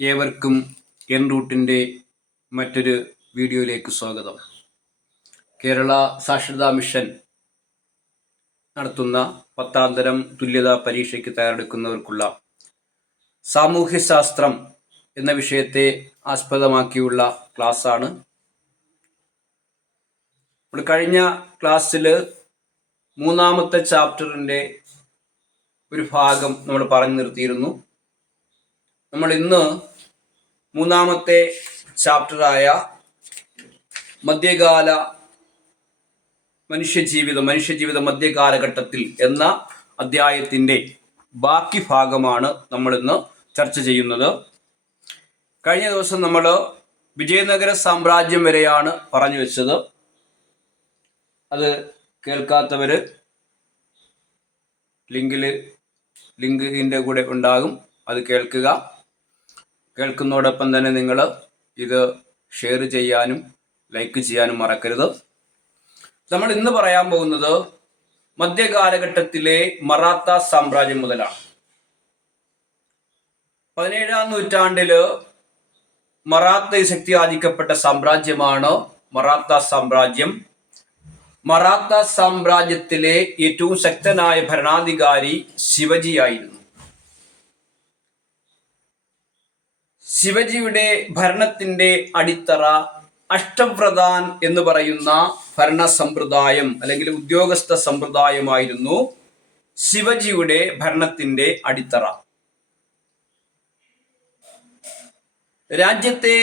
ഏവർക്കും എൻ റൂട്ടിന്റെ മറ്റൊരു വീഡിയോയിലേക്ക് സ്വാഗതം. കേരള സാക്ഷരതാ മിഷൻ നടത്തുന്ന പത്താന്തരം തരം തുല്യതാ പരീക്ഷയ്ക്ക് തയ്യാറെടുക്കുന്നവർക്കുള്ള സാമൂഹ്യശാസ്ത്രം എന്ന വിഷയത്തെ ആസ്പദമാക്കിയുള്ള ക്ലാസ്സാണ്. നമ്മൾ കഴിഞ്ഞ ക്ലാസ്സിൽ മൂന്നാമത്തെ ചാപ്റ്ററിന്റെ ഒരു ഭാഗം നമ്മൾ പറഞ്ഞു നിർത്തിയിരുന്നു. നമ്മൾ ഇന്ന് മൂന്നാമത്തെ ചാപ്റ്ററായ മധ്യകാല മനുഷ്യജീവിതം മനുഷ്യജീവിത മധ്യകാലഘട്ടത്തിൽ എന്ന അധ്യായത്തിന്റെ ബാക്കി ഭാഗമാണ് നമ്മൾ ഇന്ന് ചർച്ച ചെയ്യുന്നത്. കഴിഞ്ഞ ദിവസം നമ്മൾ വിജയനഗര സാമ്രാജ്യം വരെയാണ് പറഞ്ഞു വെച്ചത്. അത് കേൾക്കാത്തവർ ലിങ്കിൽ ലിങ്കിന്റെ കൂടെ ഉണ്ടാകും. അത് കേൾക്കുക. കേൾക്കുന്നതോടൊപ്പം തന്നെ നിങ്ങൾ ഇത് ഷെയർ ചെയ്യാനും ലൈക്ക് ചെയ്യാനും മറക്കരുത്. നമ്മൾ ഇന്ന് പറയാൻ പോകുന്നത് മധ്യകാലഘട്ടത്തിലെ മറാത്ത സാമ്രാജ്യം മുതലാണ്. പതിനേഴാം നൂറ്റാണ്ടിൽ മറാത്ത ശക്തി ആധിക്കപ്പെട്ട സാമ്രാജ്യമാണ് മറാത്ത സാമ്രാജ്യം. മറാത്ത സാമ്രാജ്യത്തിലെ ഏറ്റവും ശക്തനായ ഭരണാധികാരി ശിവജി ആയിരുന്നു. ശിവജിയുടെ ഭരണത്തിന്റെ അടിത്തറ അഷ്ടപ്രധാൻ എന്ന് പറയുന്ന ഭരണ സമ്പ്രദായം അല്ലെങ്കിൽ ഉദ്യോഗസ്ഥ സമ്പ്രദായമായിരുന്നു ശിവജിയുടെ ഭരണത്തിന്റെ അടിത്തറ. രാജ്യത്തെ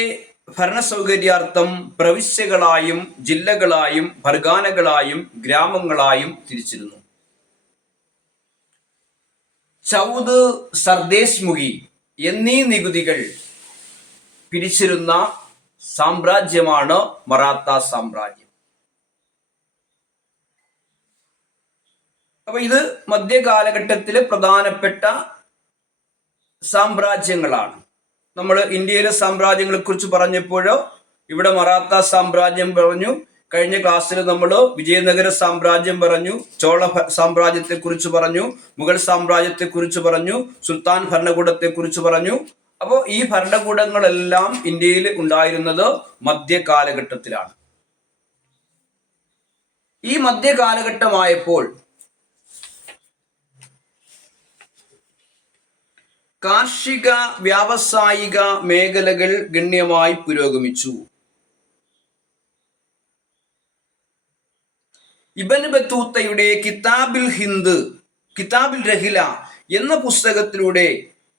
ഭരണ സൗകര്യാർത്ഥം പ്രവിശ്യകളായും ജില്ലകളായും ഭർഗാനകളായും ഗ്രാമങ്ങളായും തിരിച്ചിരുന്നു. ചൗദ് സർദേശ് മുഖി എന്നീ നികുതികൾ പിരിച്ചിരുന്ന സാമ്രാജ്യമാണ് മറാത്ത സാമ്രാജ്യം. അപ്പൊ ഇത് മധ്യകാലഘട്ടത്തിലെ പ്രധാനപ്പെട്ട സാമ്രാജ്യങ്ങളാണ്. നമ്മൾ ഇന്ത്യയിലെ സാമ്രാജ്യങ്ങളെ കുറിച്ച് പറഞ്ഞപ്പോഴോ ഇവിടെ മറാത്ത സാമ്രാജ്യം പറഞ്ഞു. കഴിഞ്ഞ ക്ലാസ്സിൽ നമ്മൾ വിജയനഗര സാമ്രാജ്യം പറഞ്ഞു. ചോള സാമ്രാജ്യത്തെ കുറിച്ച് പറഞ്ഞു. മുഗൾ സാമ്രാജ്യത്തെ കുറിച്ച് പറഞ്ഞു. സുൽത്താൻ ഭരണകൂടത്തെ കുറിച്ച് പറഞ്ഞു. അപ്പോൾ ഈ ഭരണകൂടങ്ങളെല്ലാം ഇന്ത്യയിൽ ഉണ്ടായിരുന്നത് മധ്യകാലഘട്ടത്തിലാണ് ഈ മധ്യകാലഘട്ടമായപ്പോൾ കാർഷിക വ്യാവസായിക മേഖലകൾ ഗണ്യമായി പുരോഗമിച്ചു. ഇബൻ ബത്തൂത്തയുടെ കിതാബിൽ ഹിന്ദ് കിതാബിൽ രഹില എന്ന പുസ്തകത്തിലൂടെ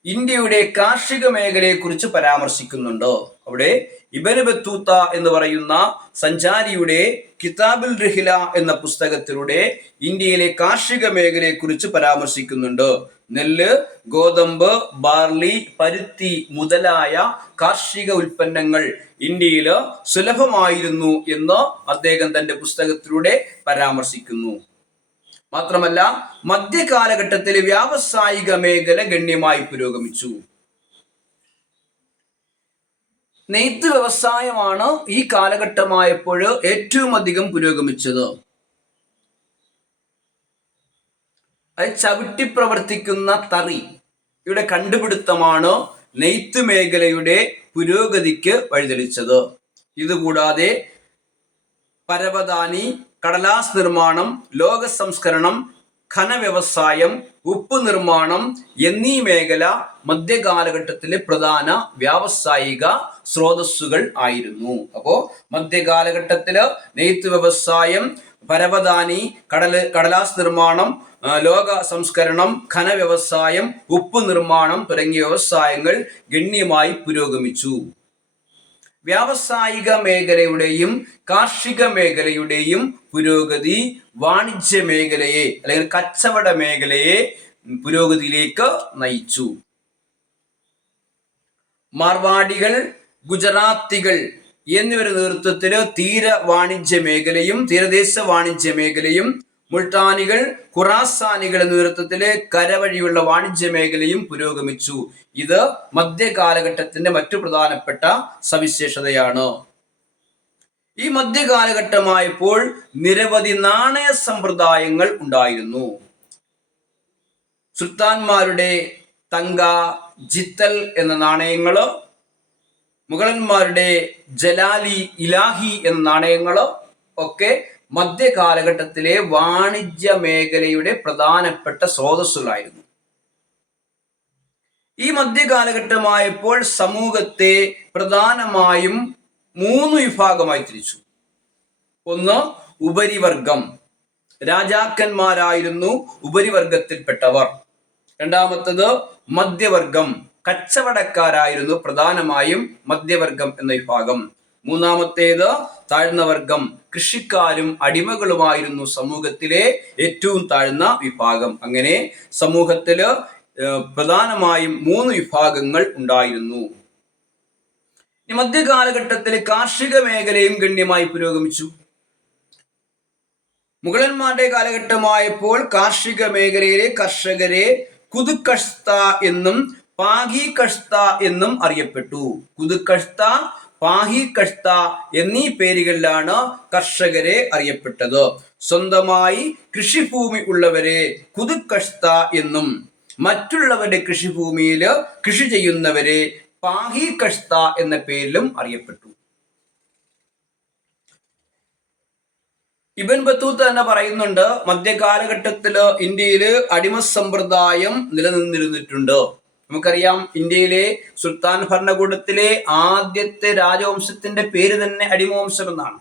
ഇന്ത്യയുടെ കാർഷിക മേഖലയെക്കുറിച്ച് പരാമർശിക്കുന്നുണ്ടോ? അവിടെ ഇബന് ബത്തൂത്ത എന്ന് പറയുന്ന സഞ്ചാരിയുടെ കിതാബുൽ രഹില എന്ന പുസ്തകത്തിലൂടെ ഇന്ത്യയിലെ കാർഷിക മേഖലയെക്കുറിച്ച് പരാമർശിക്കുന്നുണ്ട്. നെല്ല് ഗോതമ്പ് ബാർലി പരുത്തി മുതലായ കാർഷിക ഉൽപ്പന്നങ്ങൾ ഇന്ത്യയിൽ സുലഭമായിരുന്നു എന്ന് അദ്ദേഹം തന്റെ പുസ്തകത്തിലൂടെ പരാമർശിക്കുന്നു. മാത്രമല്ല മധ്യകാലഘട്ടത്തിൽ വ്യാവസായിക മേഖല ഗണ്യമായി പുരോഗമിച്ചു. നെയ്ത്ത് വ്യവസായമാണ് ഈ കാലഘട്ടമായപ്പോൾ ഏറ്റവും അധികം പുരോഗമിച്ചത്. അത് ചവിട്ടി പ്രവർത്തിക്കുന്ന തറി ഇവിടെ കണ്ടുപിടുത്തമാണ് നെയ്ത്ത് മേഖലയുടെ പുരോഗതിക്ക് വഴിതെളിച്ചത്. ഇതുകൂടാതെ പരവതാനി കടലാസ് നിർമ്മാണം ലോക സംസ്കരണം ഖനവ്യവസായം ഉപ്പ് നിർമ്മാണം എന്നീ മേഖല മധ്യകാലഘട്ടത്തിലെ പ്രധാന വ്യാവസായിക സ്രോതസ്സുകൾ ആയിരുന്നു. അപ്പോ മധ്യകാലഘട്ടത്തിൽ നെയ്ത്ത് വ്യവസായം പരവതാനി കടൽ കടലാസ് നിർമ്മാണം ലോക സംസ്കരണം ഖനവ്യവസായം ഉപ്പ് നിർമ്മാണം തുടങ്ങിയ വ്യവസായങ്ങൾ ഗണ്യമായി പുരോഗമിച്ചു. വ്യാവസായിക മേഖലയുടെയും കാർഷിക മേഖലയുടെയും പുരോഗതി വാണിജ്യ മേഖലയെ അല്ലെങ്കിൽ കച്ചവട മേഖലയെ പുരോഗതിയിലേക്ക് നയിച്ചു. മാർവാടികൾ ഗുജറാത്തികൾ എന്നിവരുടെ നേതൃത്വത്തിൽ തീര വാണിജ്യ മേഖലയും തീരദേശ വാണിജ്യ മേഖലയും മുൾട്ടാനികൾ ഖുറാസാനികൾ എന്ന നേതൃത്വത്തിലെ കരവഴിയുള്ള വാണിജ്യ മേഖലയും പുരോഗമിച്ചു. ഇത് മധ്യകാലഘട്ടത്തിന്റെ മറ്റു പ്രധാനപ്പെട്ട സവിശേഷതയാണ്. ഈ മധ്യകാലഘട്ടമായപ്പോൾ നിരവധി നാണയ സമ്പ്രദായങ്ങൾ ഉണ്ടായിരുന്നു. സുൽത്താൻമാരുടെ തങ്ക ജിത്തൽ എന്ന നാണയങ്ങൾ മുഗളന്മാരുടെ ജലാലി ഇലാഹി എന്ന നാണയങ്ങൾ ഒക്കെ മധ്യകാലഘട്ടത്തിലെ വാണിജ്യ മേഖലയുടെ പ്രധാനപ്പെട്ട സ്രോതസ്സുകളായിരുന്നു. ഈ മധ്യകാലഘട്ടമായപ്പോൾ സമൂഹത്തെ പ്രധാനമായും മൂന്ന് വിഭാഗമായി തിരിച്ചു. ഒന്ന് ഉപരിവർഗം. രാജാക്കന്മാരായിരുന്നു ഉപരിവർഗത്തിൽപ്പെട്ടവർ. രണ്ടാമത്തത് മധ്യവർഗം. കച്ചവടക്കാരായിരുന്നു പ്രധാനമായും മധ്യവർഗം എന്ന വിഭാഗം. മൂന്നാമത്തേത് താഴ്ന്ന വർഗം. കൃഷിക്കാരും അടിമകളുമായിരുന്നു സമൂഹത്തിലെ ഏറ്റവും താഴ്ന്ന വിഭാഗം. അങ്ങനെ സമൂഹത്തിൽ പ്രധാനമായും മൂന്ന് വിഭാഗങ്ങൾ ഉണ്ടായിരുന്നു. മധ്യകാലഘട്ടത്തിൽ കാർഷിക മേഖലയും ഗണ്യമായി പുരോഗമിച്ചു. മുഗളന്മാരുടെ കാലഘട്ടമായപ്പോൾ കാർഷിക മേഖലയിലെ കർഷകരെ കുതുക്കഷ്ത എന്നും പാകി കഷ്ത എന്നും അറിയപ്പെട്ടു. കുതുക്കഷ്ത പാഹി കഷ്ത എന്നീ പേരുകളിലാണ് കർഷകരെ അറിയപ്പെട്ടത്. സ്വന്തമായി കൃഷിഭൂമി ഉള്ളവരെ കുതുക്കഷ്ത എന്നും മറ്റുള്ളവരുടെ കൃഷിഭൂമിയിൽ കൃഷി ചെയ്യുന്നവരെ പാഹി കഷ്ത എന്ന പേരിലും അറിയപ്പെട്ടു. ഇബൻ ബത്തൂത്ത് തന്നെ പറയുന്നുണ്ട് മധ്യകാലഘട്ടത്തിൽ ഇന്ത്യയിൽ അടിമ സമ്പ്രദായം നിലനിന്നിരുന്നിട്ടുണ്ട്. നമുക്കറിയാം ഇന്ത്യയിലെ സുൽത്താൻ ഭരണകൂടത്തിലെ ആദ്യത്തെ രാജവംശത്തിന്റെ പേര് തന്നെ അടിമവംശം എന്നാണ്.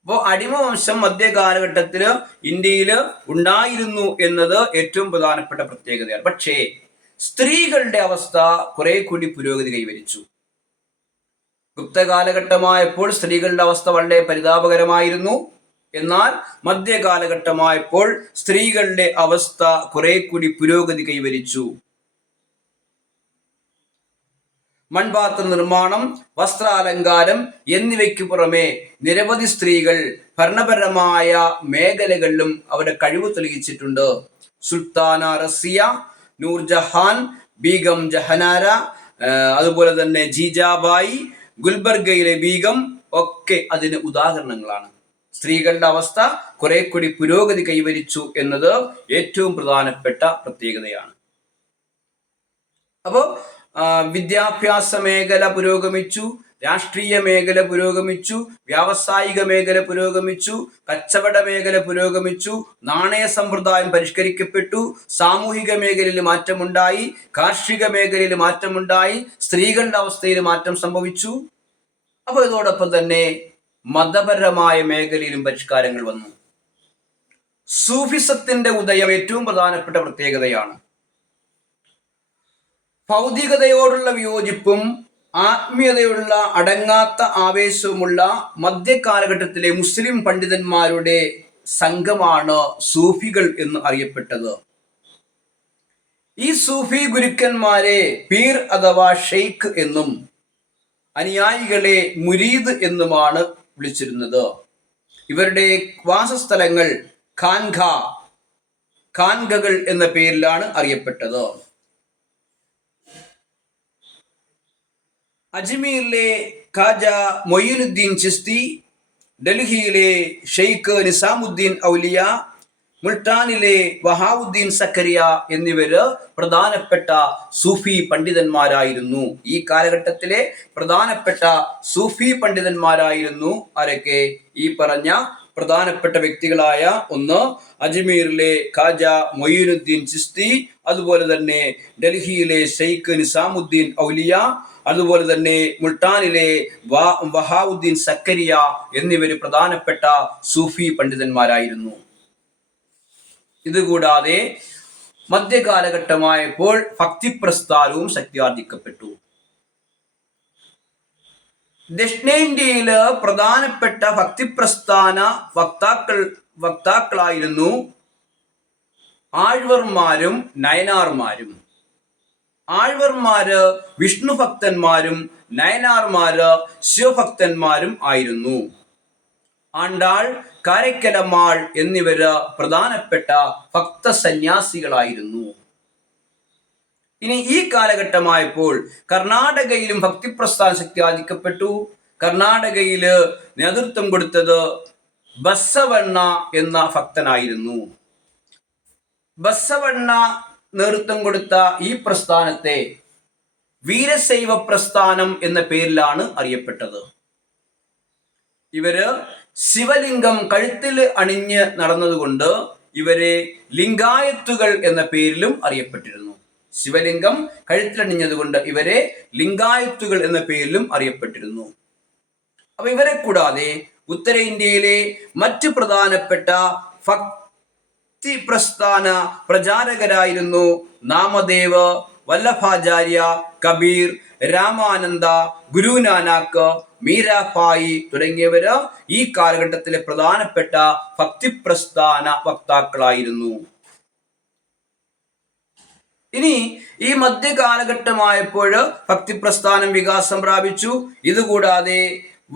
അപ്പോൾ അടിമവംശം മധ്യകാലഘട്ടത്തിൽ ഇന്ത്യയിൽ ഉണ്ടായിരുന്നു എന്നത് ഏറ്റവും പ്രധാനപ്പെട്ട പ്രത്യേകതയാണ്. പക്ഷേ സ്ത്രീകളുടെ അവസ്ഥ കുറെ കൂടി പുരോഗതി കൈവരിച്ചു. ഗുപ്ത കാലഘട്ടമായപ്പോൾ സ്ത്രീകളുടെ അവസ്ഥ വളരെ പരിതാപകരമായിരുന്നു. എന്നാൽ മധ്യകാലഘട്ടമായപ്പോൾ സ്ത്രീകളുടെ അവസ്ഥ കുറെ കൂടി പുരോഗതി കൈവരിച്ചു. മൺപാത്ര നിർമ്മാണം വസ്ത്രാലങ്കാരം എന്നിവയ്ക്ക് പുറമെ നിരവധി സ്ത്രീകൾ ഭരണപരമായ മേഖലകളിലും അവരുടെ കഴിവ് തെളിയിച്ചിട്ടുണ്ട്. സുൽത്താന റസിയ നൂർജഹാൻ ബീഗം ജഹനാര അതുപോലെ തന്നെ ജീജാബായി ഗുൽബർഗയിലെ ബീഗം ഒക്കെ അതിന് ഉദാഹരണങ്ങളാണ്. സ്ത്രീകളുടെ അവസ്ഥ കുറെ കൂടി പുരോഗതി കൈവരിച്ചു എന്നത് ഏറ്റവും പ്രധാനപ്പെട്ട പ്രത്യേകതയാണ്. അപ്പോൾ വിദ്യാഭ്യാസ മേഖല പുരോഗമിച്ചു രാഷ്ട്രീയ മേഖല പുരോഗമിച്ചു വ്യാവസായിക മേഖല പുരോഗമിച്ചു കച്ചവട മേഖല പുരോഗമിച്ചു നാണയ സമ്പ്രദായം പരിഷ്കരിക്കപ്പെട്ടു സാമൂഹിക മേഖലയിൽ മാറ്റമുണ്ടായി കാർഷിക മേഖലയിൽ മാറ്റമുണ്ടായി സ്ത്രീകളുടെ അവസ്ഥയിൽ മാറ്റം സംഭവിച്ചു. അപ്പോൾ ഇതോടൊപ്പം തന്നെ മതപരമായ മേഖലയിലും പരിഷ്കാരങ്ങൾ വന്നു. സൂഫിസത്തിന്റെ ഉദയം ഏറ്റവും പ്രധാനപ്പെട്ട പ്രത്യേകതയാണ്. ഭൗതികതയോടുള്ള വിയോജിപ്പും ആത്മീയതയുള്ള അടങ്ങാത്ത ആവേശവുമുള്ള മധ്യകാലഘട്ടത്തിലെ മുസ്ലിം പണ്ഡിതന്മാരുടെ സംഘമാണ് സൂഫികൾ എന്ന് അറിയപ്പെട്ടത്. ഈ സൂഫി ഗുരുക്കന്മാരെ പീർ അഥവാ ഷെയ്ഖ് എന്നും അനുയായികളെ മുരീദ് എന്നുമാണ് വിളിച്ചിരുന്നത്. ഇവരുടെ വാസസ്ഥലങ്ങൾ ഖാൻഖ ഖാൻഗകൾ എന്ന പേരിലാണ് അറിയപ്പെട്ടത്. അജ്മീറിലെ ഖാജ മൊയ്നുദ്ദീൻ ചിസ്തി ഡൽഹിയിലെ ഷെയ്ഖ് നിസാമുദ്ദീൻ ഔലിയ മുൾട്ടാനിലെ വഹാവുദ്ദീൻ സക്കരിയ എന്നിവര് പ്രധാനപ്പെട്ട സൂഫി പണ്ഡിതന്മാരായിരുന്നു. ഈ കാലഘട്ടത്തിലെ പ്രധാനപ്പെട്ട സൂഫി പണ്ഡിതന്മാരായിരുന്നു ആരൊക്കെ? ഈ പറഞ്ഞ പ്രധാനപ്പെട്ട വ്യക്തികളായ ഒന്ന് അജ്മീറിലെ ഖാജ മൊയ്നുദ്ദീൻ ചിസ്തി അതുപോലെ തന്നെ ഡൽഹിയിലെ ഷെയ്ഖ് നിസാമുദ്ദീൻ ഔലിയ അതുപോലെ തന്നെ മുൾട്ടാനിലെ വഹാവുദ്ദീൻ സക്കരിയ എന്നിവർ പ്രധാനപ്പെട്ട സൂഫി പണ്ഡിതന്മാരായിരുന്നു. ഇതുകൂടാതെ മധ്യകാലഘട്ടമായപ്പോൾ ഭക്തിപ്രസ്ഥാനവും ശക്തിയാർജിക്കപ്പെട്ടു ദക്ഷിണേന്ത്യയിൽ പ്രധാനപ്പെട്ട ഭക്തിപ്രസ്ഥാന വക്താക്കൾ വക്താക്കളായിരുന്നു ആഴ്വർമാരും നയനാർമാരും. ആഴ്വർമാര് വിഷ്ണു ഭക്തന്മാരും നയനാർമാര് ശിവഭക്തന്മാരും ആയിരുന്നു. ആണ്ടാൾ കാരക്കലമാൾ എന്നിവര് പ്രധാനപ്പെട്ട ഭക്ത സന്യാസികളായിരുന്നു ഇനി ഈ കാലഘട്ടമായപ്പോൾ കർണാടകയിലും ഭക്തിപ്രസ്ഥാന ശക്തി ആദിക്കപ്പെട്ടു കർണാടകയിൽ നേതൃത്വം കൊടുത്തത് ബസവണ്ണ എന്ന ഭക്തനായിരുന്നു. ബസവണ്ണ നേതൃത്വം കൊടുത്ത ഈ പ്രസ്ഥാനത്തെ വീരശൈവ പ്രസ്ഥാനം എന്ന പേരിലാണ് അറിയപ്പെട്ടത്. ഇവർ ശിവലിംഗം കഴുത്തിൽ അണിഞ്ഞ് നടന്നതുകൊണ്ട് ഇവരെ ലിംഗായത്തുകൾ എന്ന പേരിലും അറിയപ്പെട്ടിരുന്നു. ശിവലിംഗം കഴുത്തിലണിഞ്ഞതുകൊണ്ട് ഇവരെ ലിംഗായത്തുകൾ എന്ന പേരിലും അറിയപ്പെട്ടിരുന്നു. അപ്പൊ ഇവരെ കൂടാതെ ഉത്തരേന്ത്യയിലെ മറ്റ് പ്രധാനപ്പെട്ട ഭക്തി പ്രസ്ഥാന പ്രചാരകരായിരുന്നു നാമദേവ് വല്ലഭാചാര്യ കബീർ രാമാനന്ദ ഗുരുനാനാക്ക് മീരാഭായി തുടങ്ങിയവര് ഈ കാലഘട്ടത്തിലെ പ്രധാനപ്പെട്ട ഭക്തിപ്രസ്ഥാന വക്താക്കളായിരുന്നു. ഇനി ഈ മധ്യ മധ്യകാലഘട്ടമായപ്പോൾ ഭക്തിപ്രസ്ഥാനം വികാസം പ്രാപിച്ചു. ഇതുകൂടാതെ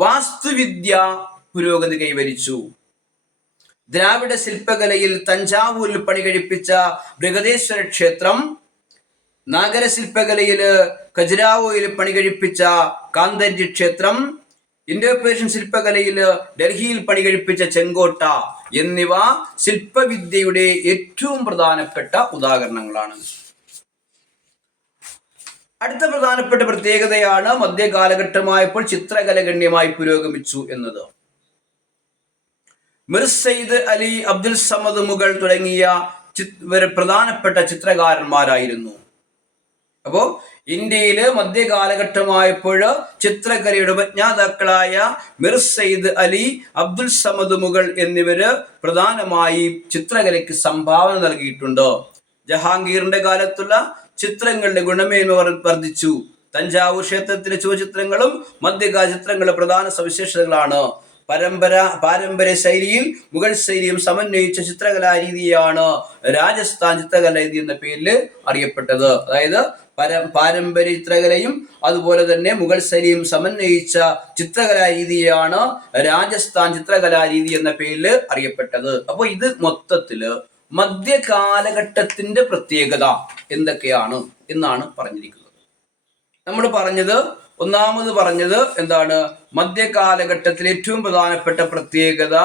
വാസ്തുവിദ്യ പുരോഗതി കൈവരിച്ചു. ദ്രാവിഡ ശില്പകലയിൽ തഞ്ചാവൂരിൽ പണി കഴിപ്പിച്ച ബൃഹദേശ്വര ക്ഷേത്രം നാഗരശില്പകലയിൽ ഖജുരാവോയിൽ പണി കഴിപ്പിച്ച കാന്തഞ്ചി ക്ഷേത്രം ഇൻഡോപേഷ്യൻ പേർഷ്യൻ ശില്പകലയിൽ ഡൽഹിയിൽ പണി കഴിപ്പിച്ച ചെങ്കോട്ട എന്നിവ ശില്പവിദ്യയുടെ ഏറ്റവും പ്രധാനപ്പെട്ട ഉദാഹരണങ്ങളാണ്. അടുത്ത പ്രധാനപ്പെട്ട പ്രത്യേകതയാണ് മധ്യകാലഘട്ടമായപ്പോൾ ചിത്രകല ഗണ്യമായി പുരോഗമിച്ചു എന്നത്. മിർ സയ്യിദ് അലി അബ്ദുൽ സമദ് മുഗൾ തുടങ്ങിയ പ്രധാനപ്പെട്ട ചിത്രകാരന്മാരായിരുന്നു. അപ്പോ ഇന്ത്യയിൽ മധ്യകാലഘട്ടമായപ്പോൾ ചിത്രകലയുടെ ഉപജ്ഞാതാക്കളായ മിർ സയ്യിദ് അലി അബ്ദുൽ സമദ് മുഗൾ എന്നിവര് പ്രധാനമായി ചിത്രകലയ്ക്ക് സംഭാവന നൽകിയിട്ടുണ്ട്. ജഹാംഗീറിന്റെ കാലത്തുള്ള ചിത്രങ്ങളുടെ ഗുണമേന്മ വർദ്ധിച്ചു. തഞ്ചാവൂർ ക്ഷേത്രത്തിലെ ചുവചിത്രങ്ങളും മധ്യകാല ചിത്രങ്ങളുടെ പ്രധാന സവിശേഷതകളാണ്. പരമ്പര പാരമ്പര്യ ശൈലിയിൽ മുഗൾ ശൈലിയും സമന്വയിച്ച ചിത്രകലാ രീതിയാണ് രാജസ്ഥാൻ ചിത്രകലാ രീതി എന്ന പേരിൽ അറിയപ്പെട്ടത്. അതായത് പര പാരമ്പര്യ ചിത്രകലയും അതുപോലെ തന്നെ മുഗൾ ശൈലിയും സമന്വയിച്ച ചിത്രകലാ രീതിയാണ് രാജസ്ഥാൻ ചിത്രകലാ രീതി എന്ന പേരിൽ അറിയപ്പെട്ടത്. അപ്പോൾ ഇത് മൊത്തത്തിൽ മധ്യകാലഘട്ടത്തിന്റെ പ്രത്യേകത എന്തൊക്കെയാണ് എന്നാണ് പറഞ്ഞിരിക്കുന്നത്. നമ്മൾ പറഞ്ഞത് ഒന്നാമത് പറഞ്ഞത് എന്താണ്? മധ്യകാലഘട്ടത്തിൽ ഏറ്റവും പ്രധാനപ്പെട്ട പ്രത്യേകത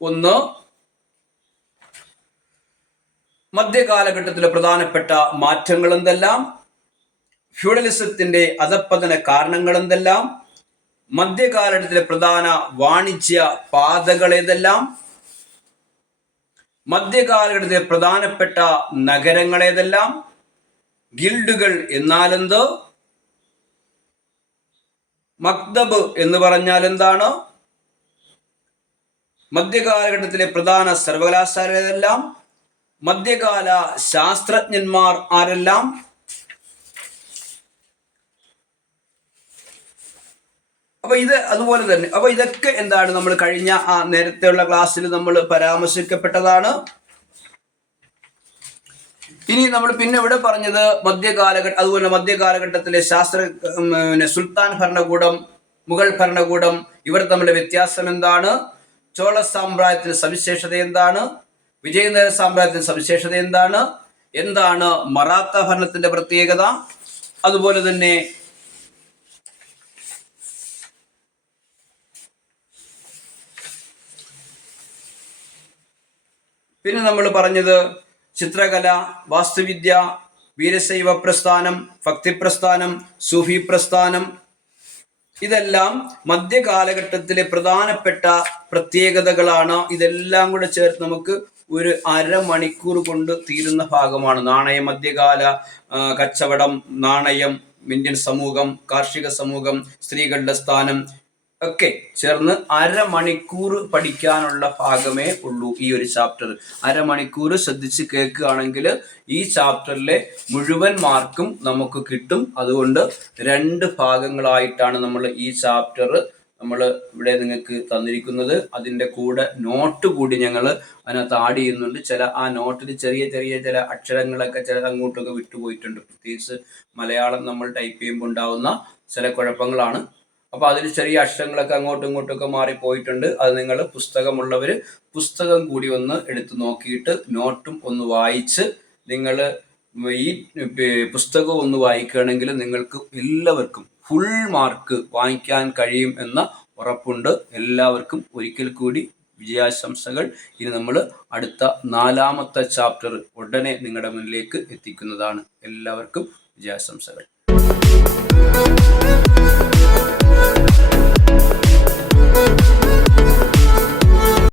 ഒന്ന് മധ്യകാലഘട്ടത്തിലെ പ്രധാനപ്പെട്ട മാറ്റങ്ങൾ എന്തെല്ലാം? ഫ്യൂഡലിസത്തിന്റെ അധപ്പതന കാരണങ്ങൾ എന്തെല്ലാം? മധ്യകാലഘട്ടത്തിലെ പ്രധാന വാണിജ്യ പാതകൾ ഏതെല്ലാം? മധ്യകാലഘട്ടത്തിലെ പ്രധാനപ്പെട്ട നഗരങ്ങളേതെല്ലാം? ഗിൽഡുകൾ എന്നാലെന്ത്? മക്തബ് എന്ന് പറഞ്ഞാൽ എന്താണ് മധ്യകാലഘട്ടത്തിലെ പ്രധാന സർവകലാശാല ഏതെല്ലാം മധ്യകാല ശാസ്ത്രജ്ഞന്മാർ ആരെല്ലാം? അപ്പൊ ഇത് അതുപോലെ തന്നെ അപ്പൊ ഇതൊക്കെ എന്താണ് നമ്മൾ കഴിഞ്ഞ ആ നേരത്തെയുള്ള ക്ലാസ്സിൽ നമ്മൾ പരാമർശിക്കപ്പെട്ടതാണ്. ഇനി നമ്മൾ പിന്നെ ഇവിടെ പറഞ്ഞത് മധ്യകാലഘട്ട അതുപോലെ മധ്യകാലഘട്ടത്തിലെ ശാസ്ത്ര പിന്നെ സുൽത്താൻ ഭരണകൂടം മുഗൾ ഭരണകൂടം ഇവർ തമ്മിലെ വ്യത്യാസം എന്താണ്? ചോള സാമ്രാജ്യത്തിന്റെ സവിശേഷത എന്താണ്? വിജയനഗര സാമ്രാജ്യത്തിന് സവിശേഷത എന്താണ്? എന്താണ് മറാത്ത ഭരണത്തിന്റെ പ്രത്യേകത? അതുപോലെ തന്നെ പിന്നെ നമ്മൾ പറഞ്ഞത് ചിത്രകല വാസ്തുവിദ്യ വീരശൈവ പ്രസ്ഥാനം ഭക്തി പ്രസ്ഥാനം സൂഫി പ്രസ്ഥാനം. ഇതെല്ലാം മധ്യകാലഘട്ടത്തിലെ പ്രധാനപ്പെട്ട പ്രത്യേകതകളാണ്. ഇതെല്ലാം കൂടെ ചേർത്ത് നമുക്ക് ഒരു അരമണിക്കൂർ കൊണ്ട് തീരുന്ന ഭാഗമാണ്. നാണയ മധ്യകാല കച്ചവടം നാണയം ഇന്ത്യൻ സമൂഹം കാർഷിക സമൂഹം സ്ത്രീകളുടെ സ്ഥാനം ഒക്കെ ചേർന്ന് അരമണിക്കൂർ പഠിക്കാനുള്ള ഭാഗമേ ഉള്ളൂ ഈ ഒരു ചാപ്റ്റർ അരമണിക്കൂർ ശ്രദ്ധിച്ച് കേൾക്കുകയാണെങ്കിൽ ഈ ചാപ്റ്ററിലെ മുഴുവൻ മാർക്കും നമുക്ക് കിട്ടും. അതുകൊണ്ട് രണ്ട് ഭാഗങ്ങളായിട്ടാണ് നമ്മൾ ഈ ചാപ്റ്റർ നമ്മൾ ഇവിടെ നിങ്ങൾക്ക് തന്നിരിക്കുന്നത്. അതിന്റെ കൂടെ നോട്ട് കൂടി ഞങ്ങൾ അതിനകത്ത് ആഡ് ചെയ്യുന്നുണ്ട്. ചില ആ നോട്ടിൽ ചെറിയ ചെറിയ ചില അക്ഷരങ്ങളൊക്കെ ചില അങ്ങോട്ടൊക്കെ വിട്ടുപോയിട്ടുണ്ട്. പ്രത്യേകിച്ച് മലയാളം നമ്മൾ ടൈപ്പ് ചെയ്യുമ്പോൾ ഉണ്ടാവുന്ന ചില കുഴപ്പങ്ങളാണ്. അപ്പോൾ അതിൽ ചെറിയ അക്ഷരങ്ങളൊക്കെ അങ്ങോട്ടും ഒക്കെ മാറിപ്പോയിട്ടുണ്ട് അത് നിങ്ങൾ പുസ്തകമുള്ളവർ പുസ്തകം കൂടി ഒന്ന് എടുത്ത് നോക്കിയിട്ട് നോട്ടും ഒന്ന് വായിച്ച് നിങ്ങൾ ഈ പുസ്തകം ഒന്ന് വായിക്കുകയാണെങ്കിൽ നിങ്ങൾക്ക് എല്ലാവർക്കും ഫുൾ മാർക്ക് വാങ്ങിക്കാൻ കഴിയും എന്ന ഉറപ്പുണ്ട്. എല്ലാവർക്കും ഒരിക്കൽ കൂടി വിജയാശംസകൾ. ഇനി നമ്മൾ അടുത്ത നാലാമത്തെ ചാപ്റ്റർ ഉടനെ നിങ്ങളുടെ മുന്നിലേക്ക് എത്തിക്കുന്നതാണ്. എല്ലാവർക്കും വിജയാശംസകൾ.